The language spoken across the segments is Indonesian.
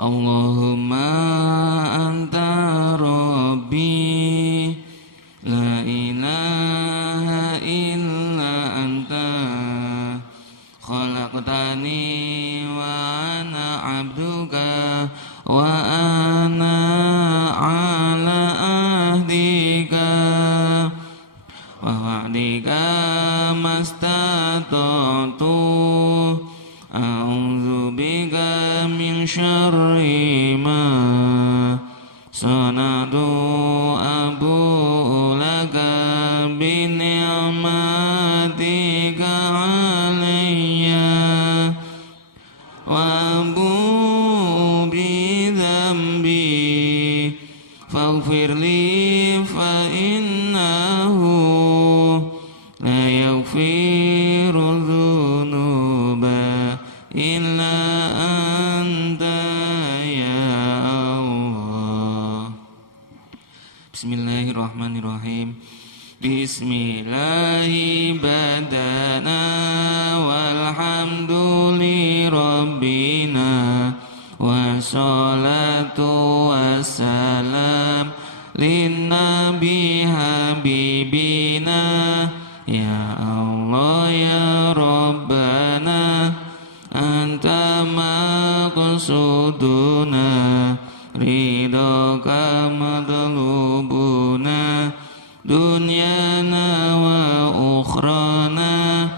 Allahumma anta rabbi la ilaha illa anta khalaqtani wa ana abduka wa ana ala ahdika wa wa'dika mastata'tu a'udzu bika min syarri ma sanadu abu laka bi ni'matika alayya wa abu bi dzambi faghfirli fa innahu la yaghfiru dzunuba illa anta ya Allah. Bismillahirrahmanirrahim. Bismillahi badana walhamduli rabbina wassalatu wassalam linnabi habibina ya Allah ya Rabbana anta maqsuduna ridhaka madlubuna dunyana wa ukhrana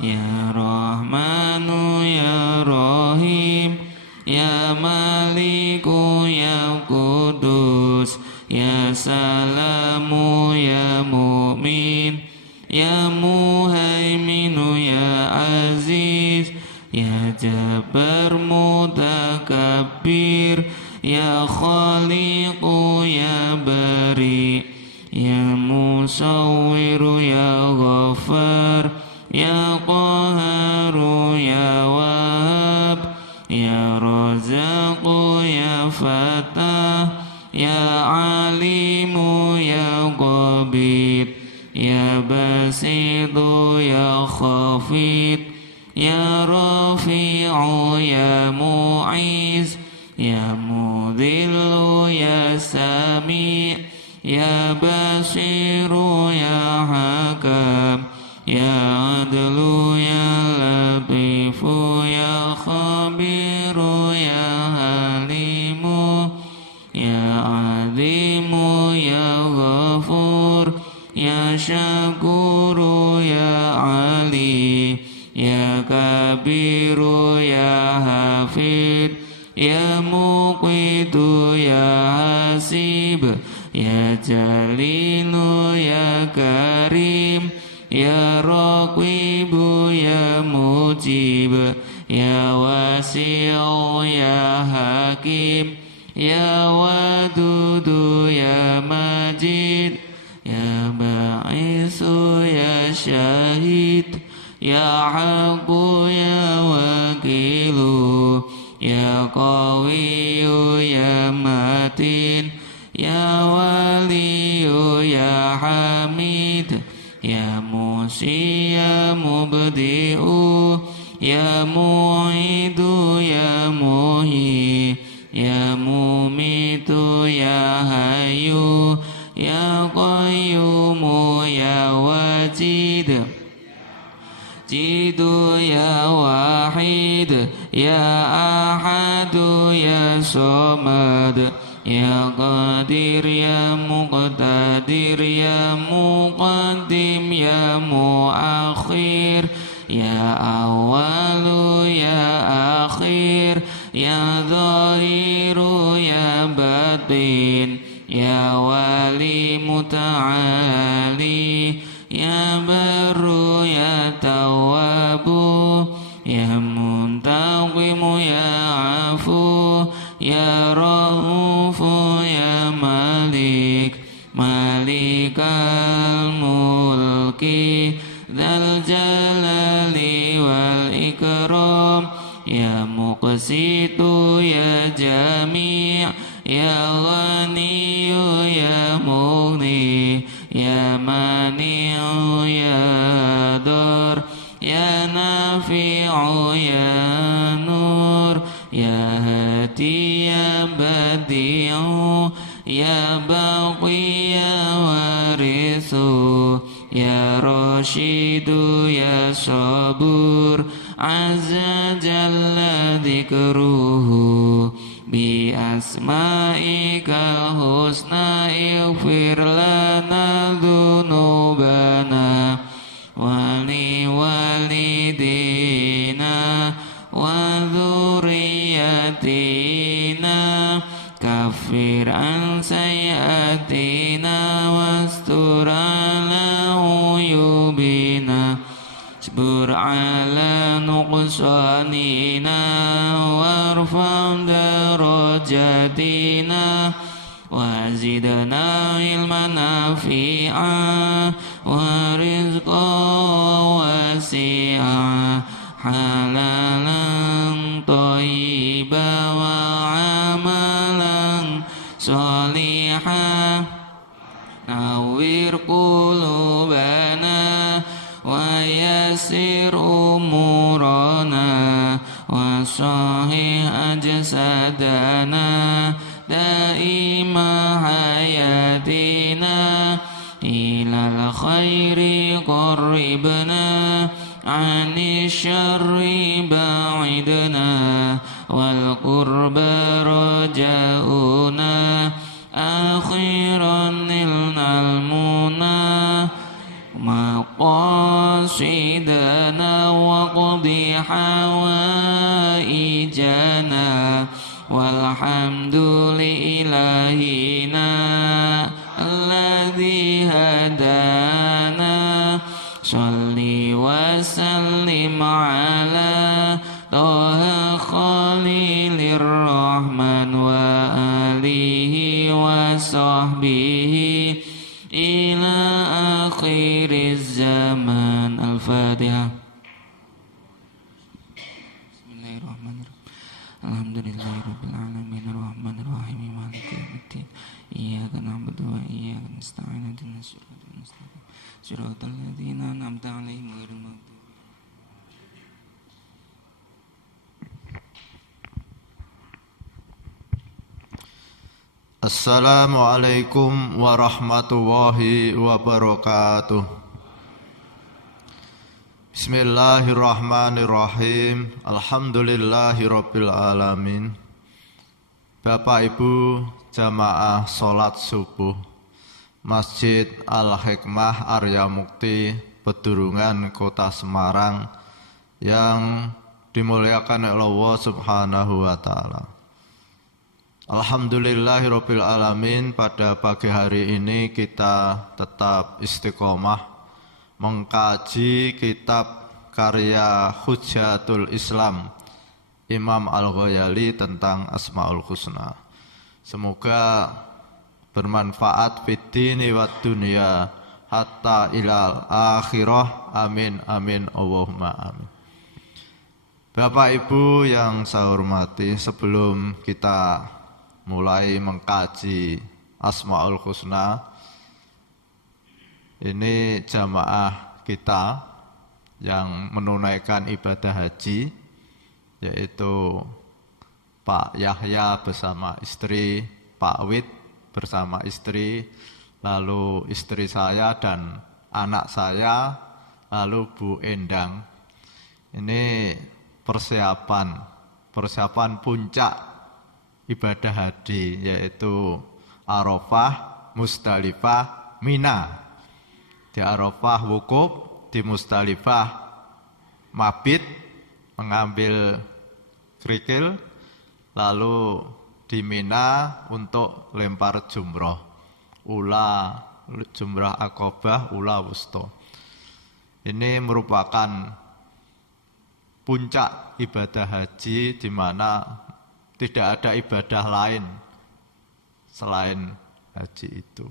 ya Rahmanu ya Rahim ya Maliku ya Qudus ya Salamu ya Mu'min ya Muhaiminu ya Aziz ya Jabbar Mutakabbir ya Khaliqu ya Bari ya Musawwiru ya Ghaffar ya Qaharu ya Wahhab ya Razzaqu ya Fatah ya Alimu ya Qabid ya Basitu ya Khafid ya Rafi'u ya Mu'iz ya Mudhillu ya Sami' ya Basiru ya Hakam ya Adlu ya Latifu ya Khabiru ya Halimu ya Azimu ya Ghafur ya Syakuru ya Ali ya Kabiru ya Hafid ya Muqitu ya Hasib ya Jalilu ya Karim ya Raqibu ya Mujib ya Wasi'u ya Hakim ya Wadudu ya Majid ya Ba'isu ya Syahid ya Haqqu ya Wakilu ya Qawiyu ya Matin ya Waliyu ya Hamid ya Musi ya Mubdi'u ya Mu'idu ya Muhi ya Mumitu ya Hayyu ya Qayyumu ya Wajid Jidu ya Wahid ya Ahadu ya Somad ya Qadir ya Muqtadir ya Muqaddim ya Muakhir ya Awalu ya Akhir ya Zahiru ya Batin ya Wali Muta'ali ya Barru ya Tawwabu ya Muntaqimu ya Afu ya Raufu ya Malik Malikal Mulki Dzal Jalali wal Ikram ya Muqsitu ya Jami' ya Ghaniyu ya Mughni ya Mani'u ya Dar ya Nafi'u ya Nur ya Hadi ya بديع يا باقي يا وارث يا رشيد يا صبور عز جل ذكره بأسمائك الحسنى اغفر لنا ذنوبنا ولوالدينا وذريتنا كفر عن سيئاتنا واستر على عيوبنا اصبر على نقصاننا وارفع درجاتنا وزدنا علما نافعا ورزقا واسعا حلالا طيبا وعملا صالحا نور قلوبنا ويسر أمورنا وصحح أجسادنا دائم حياتنا إلى الخير قربنا عن الشر بعدنا والقرب رجاؤنا أخيرا نلنا المنى مقاصدنا وقضي حوائجنا والحمد لإلهنا الذي هدانا صل وسلم على طه خليل الرحمن وآله وصحبه إلى آخر الزمان. الفاتحة. Bismillahirrahmanirrahim. Alhamdulillahirabbil alamin arrahmanir rahim maliki yaumiddin. Iyyaka na'budu wa iyyaka nasta'in ihdinas siratal mustaqim. Siratal ladzina an'amta 'alaihim ghairil maghdubi. Assalamualaikum warahmatullahi wabarakatuh. Bismillahirrahmanirrahim. Alhamdulillahirabbil alamin. Bapak Ibu jamaah salat subuh Masjid Al-Hikmah Arya Mukti Pedurungan Kota Semarang yang dimuliakan oleh Allah Subhanahu wa taala. Alhamdulillahirabbil alamin, pada pagi hari ini kita tetap istiqomah mengkaji kitab karya Hujjatul Islam Imam Al-Ghazali tentang Asmaul Husna. Semoga bermanfaat fid dini wad dunya hatta ilal akhirah. Amin amin Allahumma amin. Bapak Ibu yang saya hormati, sebelum kita mulai mengkaji Asmaul Husna, ini jamaah kita yang menunaikan ibadah haji, yaitu Pak Yahya bersama istri, Pak Wid bersama istri, lalu istri saya dan anak saya, lalu Bu Endang. Ini persiapan puncak ibadah haji, yaitu Arafah, Musdalifah, Mina. Di Arafah wukuf, di Musdalifah mabit, mengambil kerikil, lalu di Mina untuk lempar jumroh, ula jumrah akobah, ula wusto. Ini merupakan puncak ibadah haji, di mana tidak ada ibadah lain selain haji itu.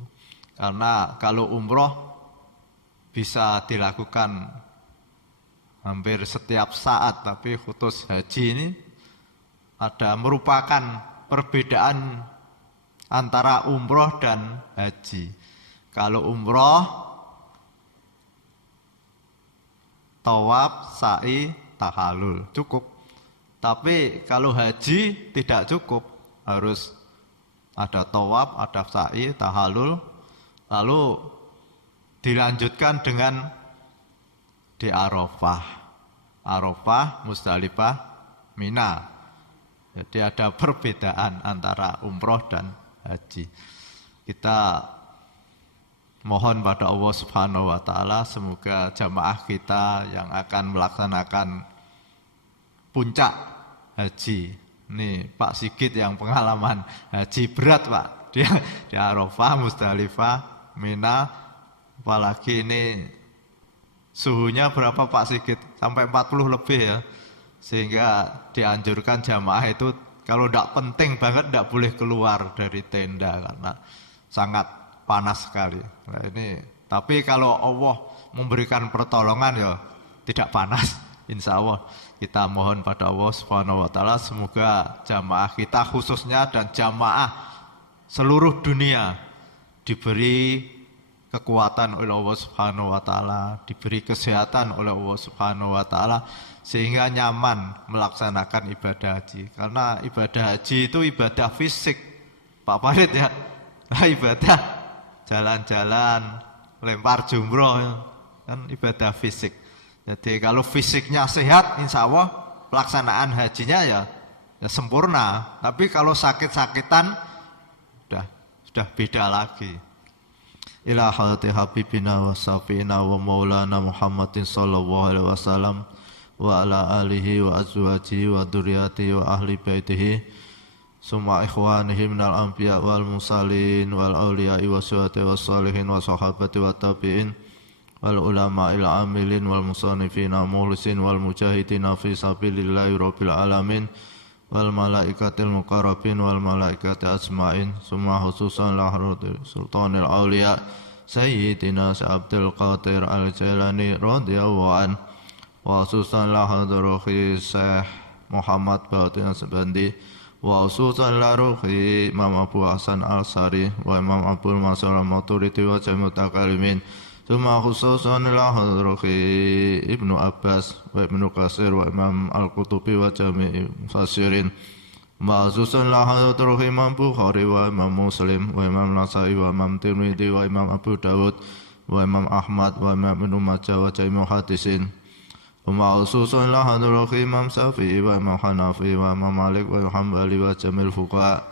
Karena kalau umroh bisa dilakukan hampir setiap saat, tapi khusus haji ini ada merupakan perbedaan antara umroh dan haji. Kalau umroh tawaf, sa'i, tahallul cukup. Tapi kalau haji tidak cukup, harus ada tawaf, ada sa'i, tahallul, lalu dilanjutkan dengan di Arafah. Arafah, Musdalifah, Mina. Jadi ada perbedaan antara umroh dan haji. Kita mohon pada Allah Subhanahu wa taala semoga jamaah kita yang akan melaksanakan puncak haji. Nih Pak Sigit yang pengalaman haji berat Pak. Dia di Arafah, Musdalifah, Mina, apalagi ini suhunya berapa Pak Sigit? Sampai 40 lebih ya. Sehingga dianjurkan jamaah itu kalau tidak penting banget tidak boleh keluar dari tenda karena sangat panas sekali. Nah, ini tapi kalau Allah memberikan pertolongan ya tidak panas. Insya Allah kita mohon pada Allah Subhanahu wa taala semoga jamaah kita khususnya dan jamaah seluruh dunia diberi kekuatan oleh Allah Subhanahu wa taala, diberi kesehatan oleh Allah Subhanahu wa taala sehingga nyaman melaksanakan ibadah haji. Karena ibadah haji itu ibadah fisik. Pak Farid ya. Nah, ibadah jalan-jalan, lempar jumroh kan ibadah fisik. Jadi kalau fisiknya sehat insya Allah pelaksanaan hajinya ya sempurna. Tapi kalau sakit-sakitan sudah beda lagi. Ila hati habibina wa safina wa maulana Muhammadin sallallahu alaihi wasallam wa ala alihi wa azwajihi wa dzurriyyatihi wa ahli baitihi summa ikhwanihi minal anbiya wal mursalin wal auliya'i wa syuhada'i was shalihin wa sahabati wa tabi'in wal ulama'il amilin wal musannifina mukhlisin wal mujahidina fi sabilillahi rabbil alamin wal malaikatil muqarrabin wal malaikati asma'in summa khususan lahrutil sultanil auliya sayyidina Abdul Qadir al-Jailani radhiyallahu an wa khususan lahruhi Syekh Muhammad Batin Sabandi wa khususan lahruhi Imam Abu Hasan al-Sari wa Imam Abdul Mansur al-Maturidi wa jami'ut takalimin summa khususan lahruhi Ibnu Abbas wa Ibnu Katsir wa Imam Al-Qutubi wa jami'i mufassirin Ma'asusan lahruhi Imam Bukhari wa Imam Muslim wa Imam Nasa'i wa Imam Tirmidzi wa Imam Abu Dawud wa Imam Ahmad wa Imam Ibnu Majah wa jami'u hadisin Ma'asusan lahruhi Imam Syafi'i wa Imam Hanafi wa Imam Malik wa Hanbali wa jami'il fuqaha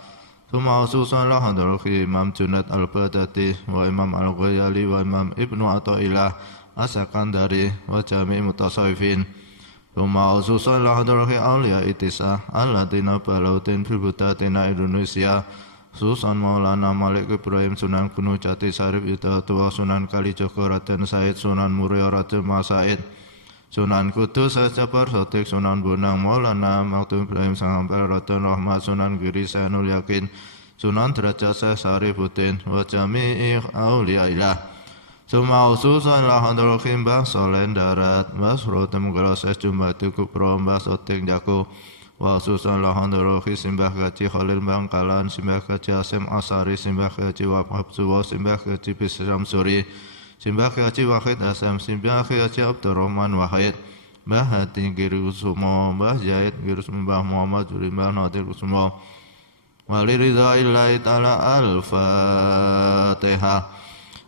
Suma khususan lahruhi Imam Junaid al-Baghdadi wa Imam al-Ghazali wa Imam Ibnu Athaillah as-Sakandari wa jami' mutasawwifin. Suma khususan lahruhi awliya itisa alladziina balautin fil budatina Indonesia. Susan Maulana Malik Ibrahim Sunan Gunung Jati Sarif Hidayatullah Sunan Kalijaga Raden Said Sunan Muria Raden Masaid Sunan Kudus Jabar Sotik Sunan Bonang Maulana Maktum Ibrahim Sangampel Raden Rahmat Sunan Giri Sainul Yakin Sunan Derajat Syekh Sarifuddin wa jami'i auliyaillah Suma khususan lahadul khimbah Solen Darat Masro Temugala Syekh Jumbati Kupro Mbah Sotik Jaku wa khususan lahadul Simbah Gaji Khalil Bangkalan Simbah Gaji Asim Asari Simbah Gaji Wahab Suwa Simbah Gaji Bisram Suri Simbah Haji Wahid Asam Simbah Haji Abdurrahman Wahid Mbah Hati Giri Kusumo Mbah Zaid Giri Mbah Muhammad Juri Mbah Nadir Kusumo Wali Ridha Illahi Ta'ala Al-Fatihah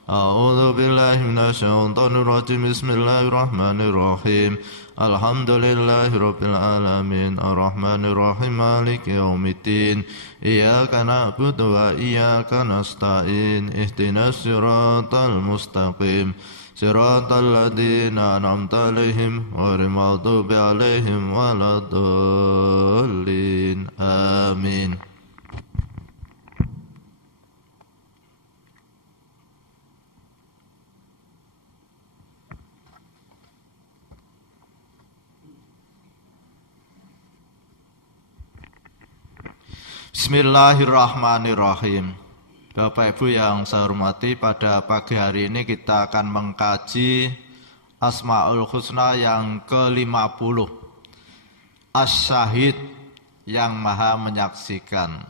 A'udhu Billahi Minasyaitanir Rajim Bismillahirrahmanirrahim Alhamdulillahi Rabbil Alamin Ar-Rahmanir Rahim Maliki Yawmiddin Iyyaka na'budu wa iyyaka nasta'in Ihdinas siratal mustaqim Siratal ladzina an'amta 'alaihim ghairil maghdubi 'alaihim waladdallin Amin. Bismillahirrahmanirrahim. Bapak Ibu yang saya hormati, pada pagi hari ini kita akan mengkaji Asmaul Husna yang ke-50. As-Syahid yang maha menyaksikan.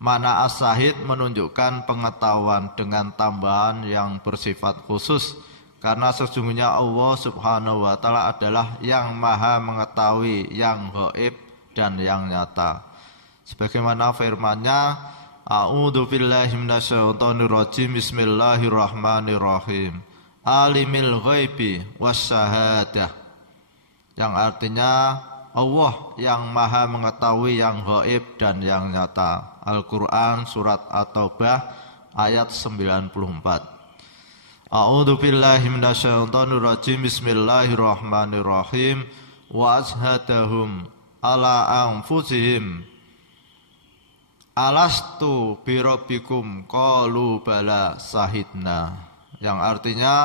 Mana As-Syahid menunjukkan pengetahuan dengan tambahan yang bersifat khusus. Karena sesungguhnya Allah Subhanahu wa Ta'ala adalah yang maha mengetahui yang gaib dan yang nyata. Sebagaimana firman-Nya, A'udzu billahi minasyaitonir rajim. Bismillahirrahmanirrahim. Alimil ghaibi wasyahadah. Yang artinya Allah yang Maha mengetahui yang gaib dan yang nyata. Al-Qur'an surat At-Taubah ayat 94. A'udzu billahi minasyaitonir rajim. Bismillahirrahmanirrahim. Wa ashhadahum ala anfusihim alastu birabbikum qalu bala sahidna. Yang artinya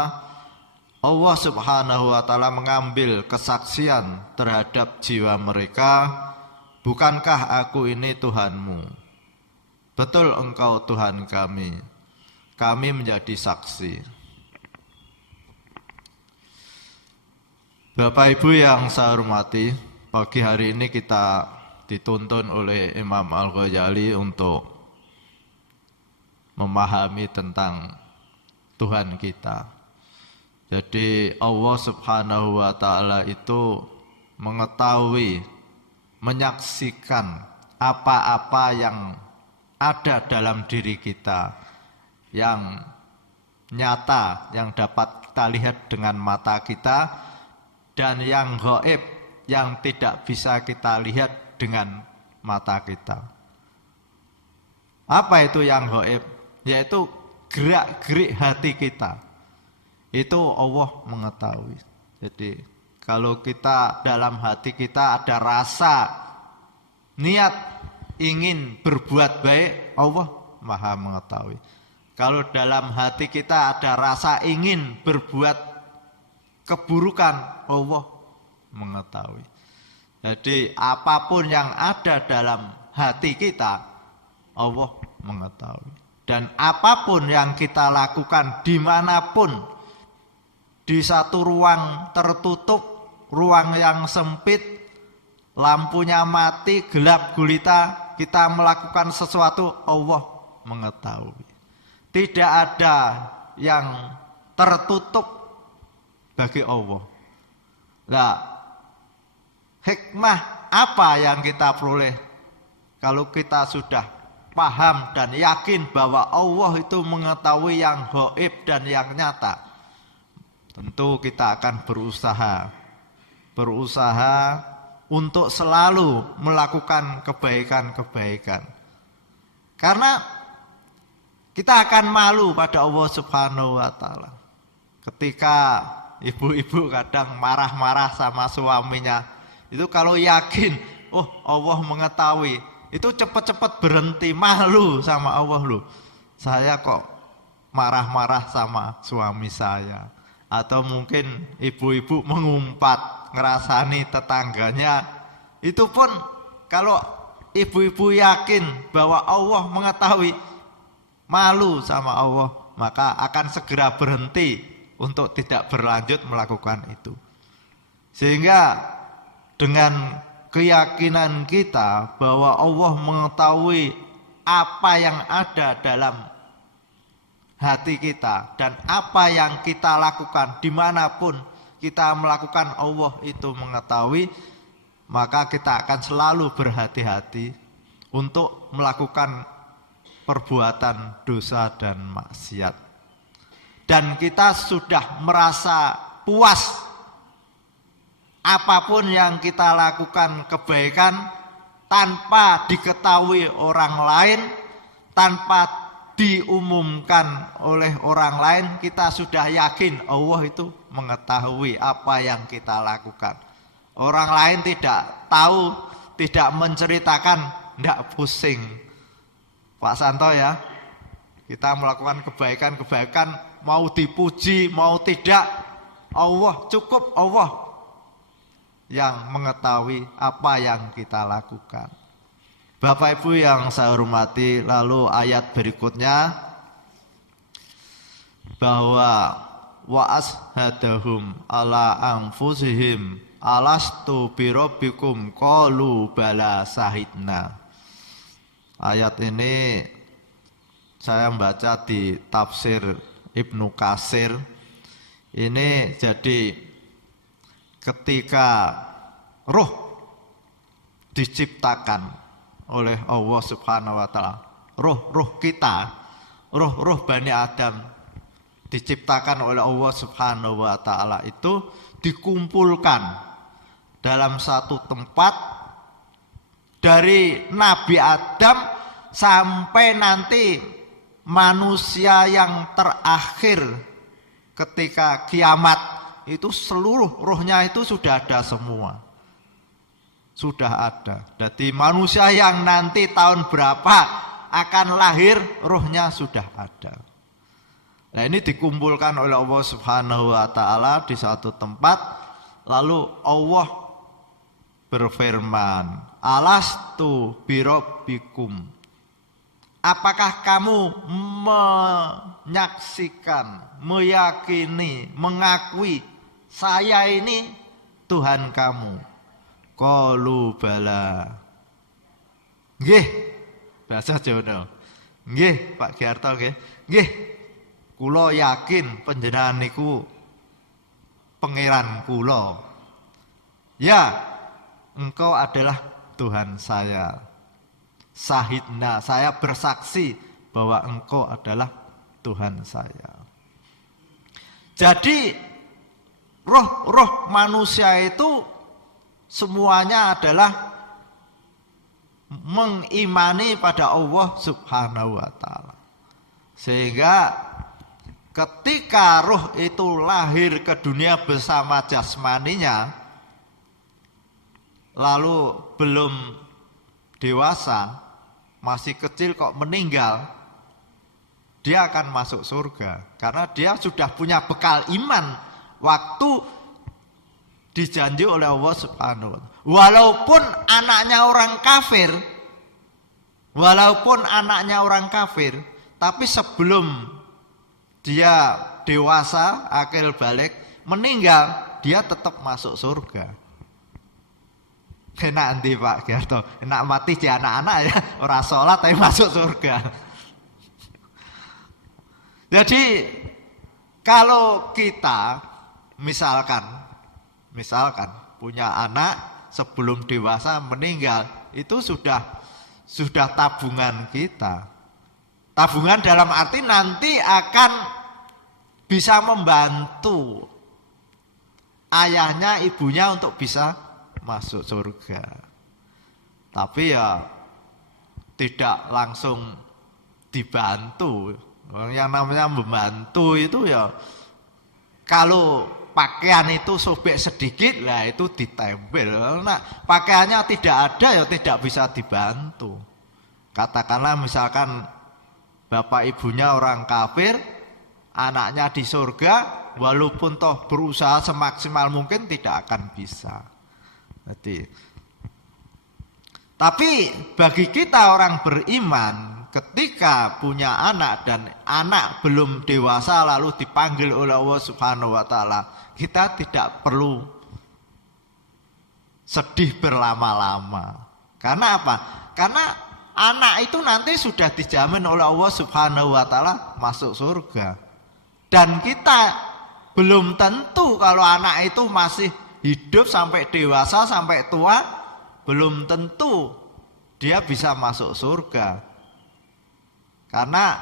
Allah Subhanahu wa taala mengambil kesaksian terhadap jiwa mereka, bukankah aku ini Tuhanmu? Betul engkau Tuhan kami. Kami menjadi saksi. Bapak Ibu yang saya hormati, pagi hari ini kita dituntun oleh Imam Al-Ghazali untuk memahami tentang Tuhan kita. Jadi Allah Subhanahu wa taala itu mengetahui, menyaksikan apa-apa yang ada dalam diri kita, yang nyata, yang dapat kita lihat dengan mata kita, dan yang gaib, yang tidak bisa kita lihat dengan mata kita. Apa itu yang gaib? Yaitu gerak-gerik hati kita. Itu Allah mengetahui. Jadi kalau kita dalam hati kita ada rasa niat ingin berbuat baik, Allah Maha mengetahui. Kalau dalam hati kita ada rasa ingin berbuat keburukan, Allah mengetahui. Jadi apapun yang ada dalam hati kita, Allah mengetahui. Dan apapun yang kita lakukan dimanapun, di satu ruang tertutup, ruang yang sempit, lampunya mati, gelap gulita, kita melakukan sesuatu, Allah mengetahui. Tidak ada yang tertutup bagi Allah. Nah, hikmah apa yang kita peroleh kalau kita sudah paham dan yakin bahwa Allah itu mengetahui yang gaib dan yang nyata? Tentu kita akan berusaha untuk selalu melakukan kebaikan-kebaikan. Karena kita akan malu pada Allah Subhanahu wa taala. Ketika ibu-ibu kadang marah-marah sama suaminya, itu kalau yakin, oh Allah mengetahui, itu cepat-cepat berhenti, malu sama Allah loh. Saya kok marah-marah sama suami saya. Atau mungkin ibu-ibu mengumpat, ngerasani tetangganya. Itu pun kalau ibu-ibu yakin bahwa Allah mengetahui, malu sama Allah, maka akan segera berhenti untuk tidak berlanjut melakukan itu. Sehingga dengan keyakinan kita bahwa Allah mengetahui apa yang ada dalam hati kita dan apa yang kita lakukan dimanapun kita melakukan, Allah itu mengetahui, maka kita akan selalu berhati-hati untuk melakukan perbuatan dosa dan maksiat. Dan kita sudah merasa puas apapun yang kita lakukan kebaikan tanpa diketahui orang lain, tanpa diumumkan oleh orang lain, kita sudah yakin Allah itu mengetahui apa yang kita lakukan. Orang lain tidak tahu, tidak menceritakan, tidak pusing. Pak Santo ya, kita melakukan kebaikan-kebaikan, mau dipuji, mau tidak, Allah, cukup Allah yang mengetahui apa yang kita lakukan. Bapak Ibu yang saya hormati, lalu ayat berikutnya bahwa wa ashadahum ala anfusihim alastu birabbikum qalu bala sahidna. Ayat ini saya membaca di tafsir Ibnu Katsir. Ini jadi ketika roh diciptakan oleh Allah Subhanahu wa taala. Roh-roh kita, roh-roh Bani Adam diciptakan oleh Allah Subhanahu wa taala itu dikumpulkan dalam satu tempat dari Nabi Adam sampai nanti manusia yang terakhir ketika kiamat itu seluruh rohnya itu sudah ada semua. Sudah ada. Jadi manusia yang nanti tahun berapa akan lahir, rohnya sudah ada. Nah, ini dikumpulkan oleh Allah Subhanahu wa taala di satu tempat, lalu Allah berfirman, "Alastu birabbikum?" Apakah kamu menyaksikan, meyakini, mengakui saya ini Tuhan kamu? Qalu bala. Nggih, bahasa Jawa. Nggih, Pak Giarto nggih. Nggih. Kula yakin panjenengan niku pangeran kula. Ya, engkau adalah Tuhan saya. Sahidna, saya bersaksi bahwa engkau adalah Tuhan saya. Jadi roh-roh manusia itu semuanya adalah mengimani pada Allah Subhanahu wa taala. Sehingga ketika roh itu lahir ke dunia bersama jasmaninya, lalu belum dewasa, masih kecil kok meninggal, dia akan masuk surga karena dia sudah punya bekal iman waktu dijanji oleh Allah Subhanahu wa taala. Walaupun anaknya orang kafir, tapi sebelum dia dewasa, akil balik, meninggal, dia tetap masuk surga. Enak nanti Pak Giarto, enak mati di anak-anak ya, orang sholat tapi masuk surga. Jadi kalau kita misalkan punya anak sebelum dewasa meninggal, itu sudah tabungan kita. Tabungan dalam arti nanti akan bisa membantu ayahnya, ibunya untuk bisa masuk surga. Tapi ya tidak langsung dibantu. Yang namanya membantu itu ya kalau pakaian itu sobek sedikit lah itu ditempel. Nah, pakaiannya tidak ada ya tidak bisa dibantu. Katakanlah misalkan bapak ibunya orang kafir, anaknya di surga, walaupun toh berusaha semaksimal mungkin tidak akan bisa. Tapi bagi kita orang beriman, ketika punya anak dan anak belum dewasa lalu dipanggil oleh Allah Subhanahu wa taala, kita tidak perlu sedih berlama-lama. Karena apa? Karena anak itu nanti sudah dijamin oleh Allah Subhanahu wa taala masuk surga. Dan kita belum tentu kalau anak itu masih hidup sampai dewasa, sampai tua, belum tentu dia bisa masuk surga. Karena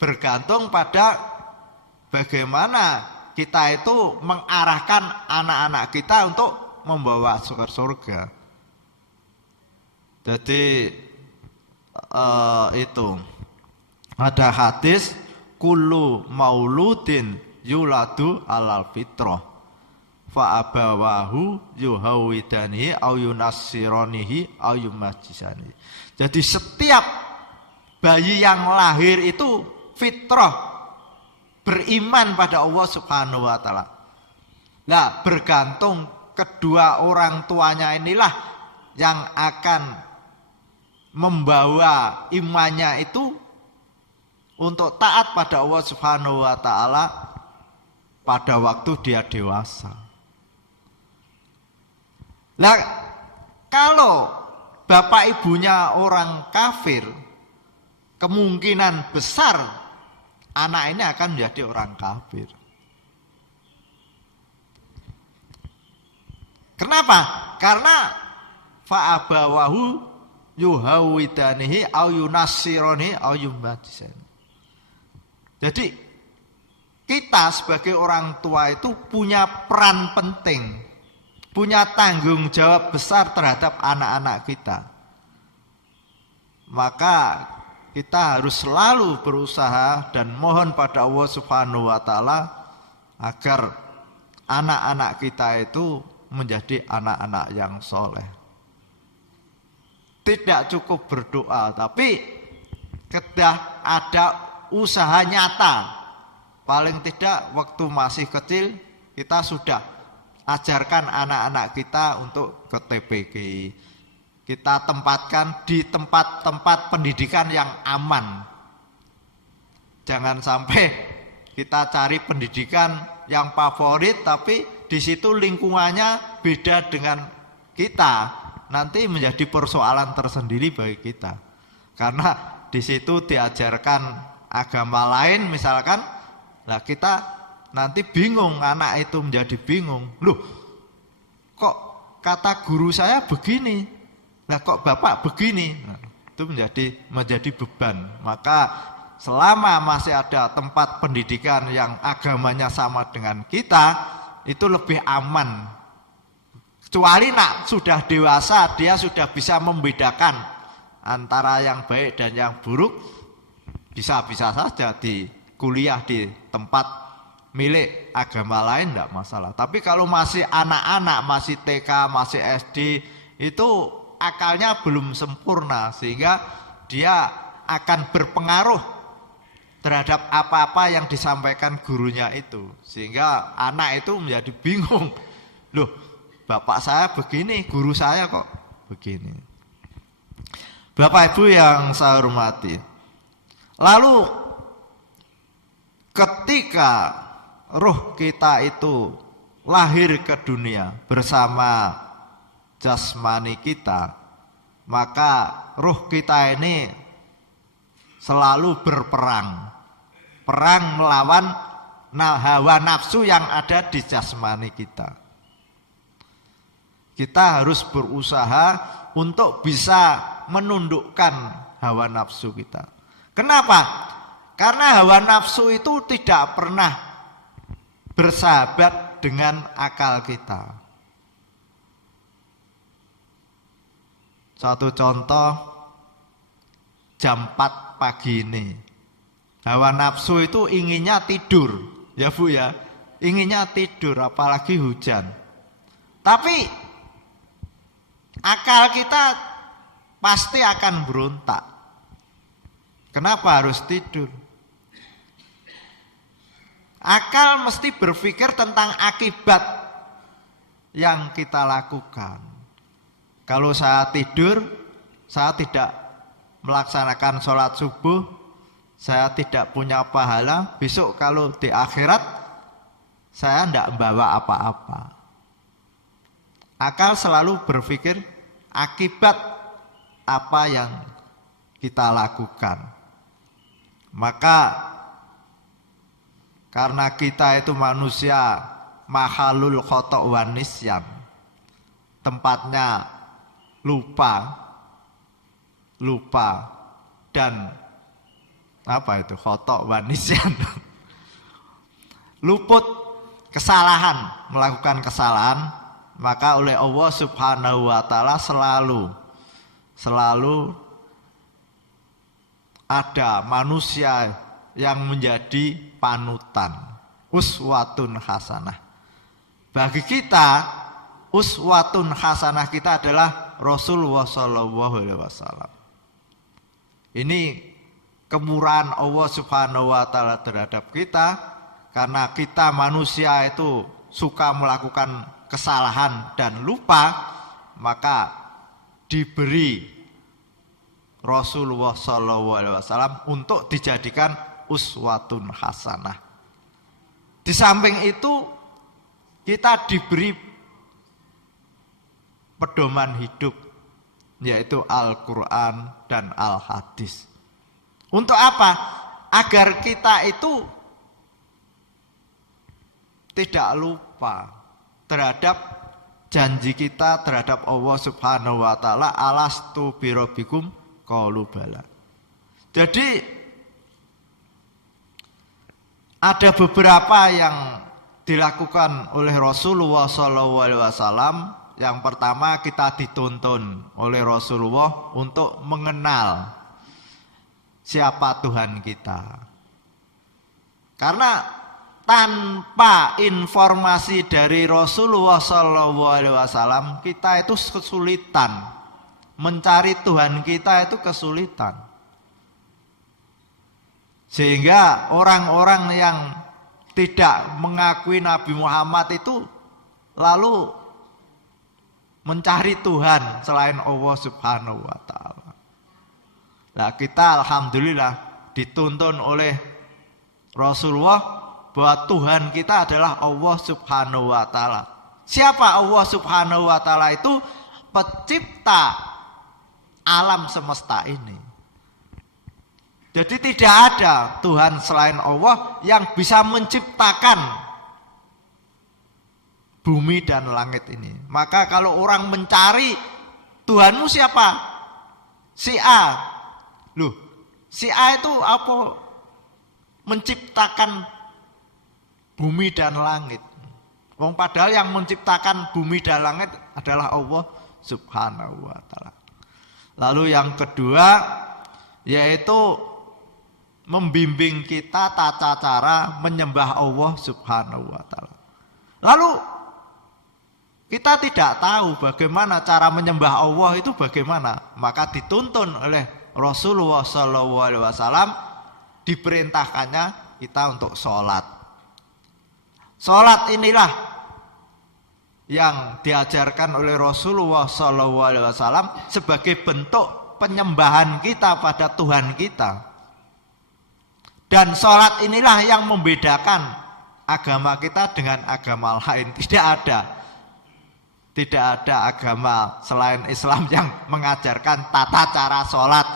bergantung pada bagaimana kita itu mengarahkan anak-anak kita untuk membawa surga. Jadi itu ada hadis kullu mauludin yuladu alal fitrah fa abawahu yuhawidanihi au yunassiranihi au yumajjisani. Jadi setiap bayi yang lahir itu fitrah, beriman pada Allah Subhanahu wa taala. Nah, bergantung kedua orang tuanya inilah yang akan membawa imannya itu untuk taat pada Allah Subhanahu wa taala pada waktu dia dewasa. Nah, kalau bapak ibunya orang kafir, kemungkinan besar anak ini akan menjadi orang kafir. Kenapa? Karena fa'abawahu yuhawidanihi au yunassironi au yumbatisan. Jadi kita sebagai orang tua itu punya peran penting, punya tanggung jawab besar terhadap anak-anak kita. Maka kita harus selalu berusaha dan mohon pada Allah Subhanahu wa taala agar anak-anak kita itu menjadi anak-anak yang soleh. Tidak cukup berdoa, tapi ketika ada usaha nyata, paling tidak waktu masih kecil kita sudah ajarkan anak-anak kita untuk ke TPG. Kita tempatkan di tempat-tempat pendidikan yang aman. Jangan sampai kita cari pendidikan yang favorit tapi di situ lingkungannya beda dengan kita. Nanti menjadi persoalan tersendiri bagi kita. Karena di situ diajarkan agama lain misalkan, lah kita nanti bingung, anak itu menjadi bingung. Loh, kok kata guru saya begini? Lah kok bapak begini? Nah, itu menjadi beban. Maka selama masih ada tempat pendidikan yang agamanya sama dengan kita, itu lebih aman. Kecuali nak sudah dewasa, dia sudah bisa membedakan antara yang baik dan yang buruk, bisa-bisa saja di kuliah di tempat milik agama lain tidak masalah. Tapi kalau masih anak-anak, masih TK, masih SD, itu akalnya belum sempurna sehingga dia akan berpengaruh terhadap apa-apa yang disampaikan gurunya itu, sehingga anak itu menjadi bingung. Loh, bapak saya begini, guru saya kok begini. Bapak Ibu yang saya hormati, lalu ketika roh kita itu lahir ke dunia bersama jasmani kita, maka roh kita ini selalu berperang, perang melawan hawa nafsu yang ada di jasmani kita. Kita harus berusaha untuk bisa menundukkan hawa nafsu kita. Kenapa? Karena hawa nafsu itu tidak pernah bersahabat dengan akal kita. Satu contoh, jam 4 pagi ini, hawa nafsu itu inginnya tidur, ya Bu ya, inginnya tidur apalagi hujan. Tapi akal kita pasti akan berontak. Kenapa harus tidur? Akal mesti berpikir tentang akibat yang kita lakukan. Kalau saya tidur, saya tidak melaksanakan sholat subuh, saya tidak punya pahala. Besok kalau di akhirat, saya tidak membawa apa-apa. Akal selalu berpikir akibat apa yang kita lakukan. Maka karena kita itu manusia mahalul khotok wan nisyan, tempatnya lupa dan apa itu khotok wan nisyan, luput kesalahan, melakukan kesalahan. Maka oleh Allah Subhanahu wa taala selalu ada manusia yang menjadi panutan, uswatun hasanah. Bagi kita, uswatun hasanah kita adalah Rasulullah SAW. Ini kemurahan Allah Subhanahu wa taala terhadap kita, karena kita manusia itu suka melakukan kesalahan dan lupa, maka diberi Rasulullah SAW untuk dijadikan uswatun hasanah. Di samping itu kita diberi pedoman hidup, yaitu Al-Quran dan Al-Hadis. Untuk apa? Agar kita itu tidak lupa terhadap janji kita terhadap Allah Subhanahu wa taala, alastu birabbikum qalu bala. Jadi ada beberapa yang dilakukan oleh Rasulullah SAW. Yang pertama, kita dituntun oleh Rasulullah untuk mengenal siapa Tuhan kita. Karena tanpa informasi dari Rasulullah SAW, kita itu kesulitan mencari Tuhan kita, itu kesulitan. Sehingga orang-orang yang tidak mengakui Nabi Muhammad itu lalu mencari Tuhan selain Allah Subhanahu wa taala. Nah, kita alhamdulillah dituntun oleh Rasulullah bahwa Tuhan kita adalah Allah Subhanahu wa taala. Siapa Allah Subhanahu wa taala itu? Pencipta alam semesta ini. Jadi tidak ada Tuhan selain Allah yang bisa menciptakan bumi dan langit ini. Maka kalau orang mencari Tuhanmu siapa? Si A. Loh, si A itu apa? Menciptakan bumi dan langit. Wong padahal yang menciptakan bumi dan langit adalah Allah Subhanahu wa taala. Lalu yang kedua yaitu membimbing kita tata cara menyembah Allah Subhanahu wa taala. Lalu kita tidak tahu bagaimana cara menyembah Allah itu bagaimana, maka dituntun oleh Rasulullah SAW, diperintahkannya kita untuk sholat. Sholat inilah yang diajarkan oleh Rasulullah SAW sebagai bentuk penyembahan kita pada Tuhan kita. Dan sholat inilah yang membedakan agama kita dengan agama lain. Tidak ada agama selain Islam yang mengajarkan tata cara sholat.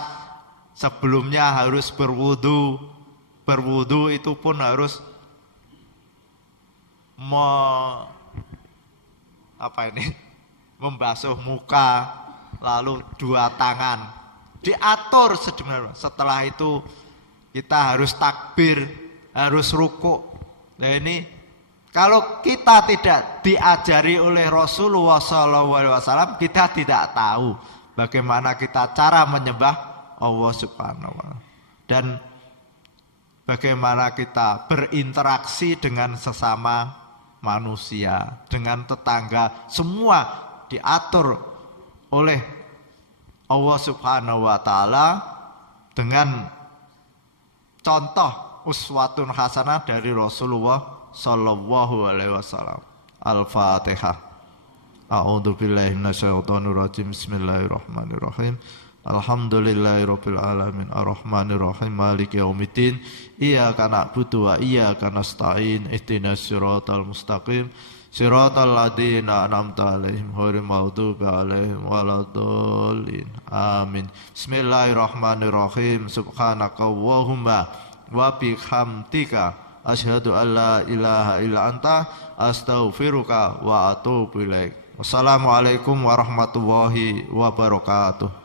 Sebelumnya harus berwudu. Berwudu itu pun harus membasuh muka, lalu dua tangan. Diatur sebenarnya. Setelah itu kita harus takbir, harus rukuk. Nah ini kalau kita tidak diajari oleh Rasulullah SAW, kita tidak tahu bagaimana kita cara menyembah Allah Subhanahu wa taala dan bagaimana kita berinteraksi dengan sesama manusia, dengan tetangga. Semua diatur oleh Allah Subhanahu wa taala dengan contoh uswatun hasanah dari Rasulullah sallallahu alaihi wasallam. Al-Fatihah. A'udzu billahi minasyaitonir rajim. Bismillahirrahmanirrahim. Alhamdulillahirabbil alamin arrahmanir rahim maliki yaumiddin. Iyyaka na'budu wa iyyaka nasta'in. Ihdinas siratal mustaqim. Siratal ladzina an'amta 'alaihim ghairil maghdubi 'alaihim waladdallin. Amin. Bismillahirrahmanirrahim. Subhanaka Allahumma wa bihamdika asyhadu an la ilaha illa anta astaghfiruka wa atubu ilaik. Wassalamualaikum warahmatullahi wabarakatuh.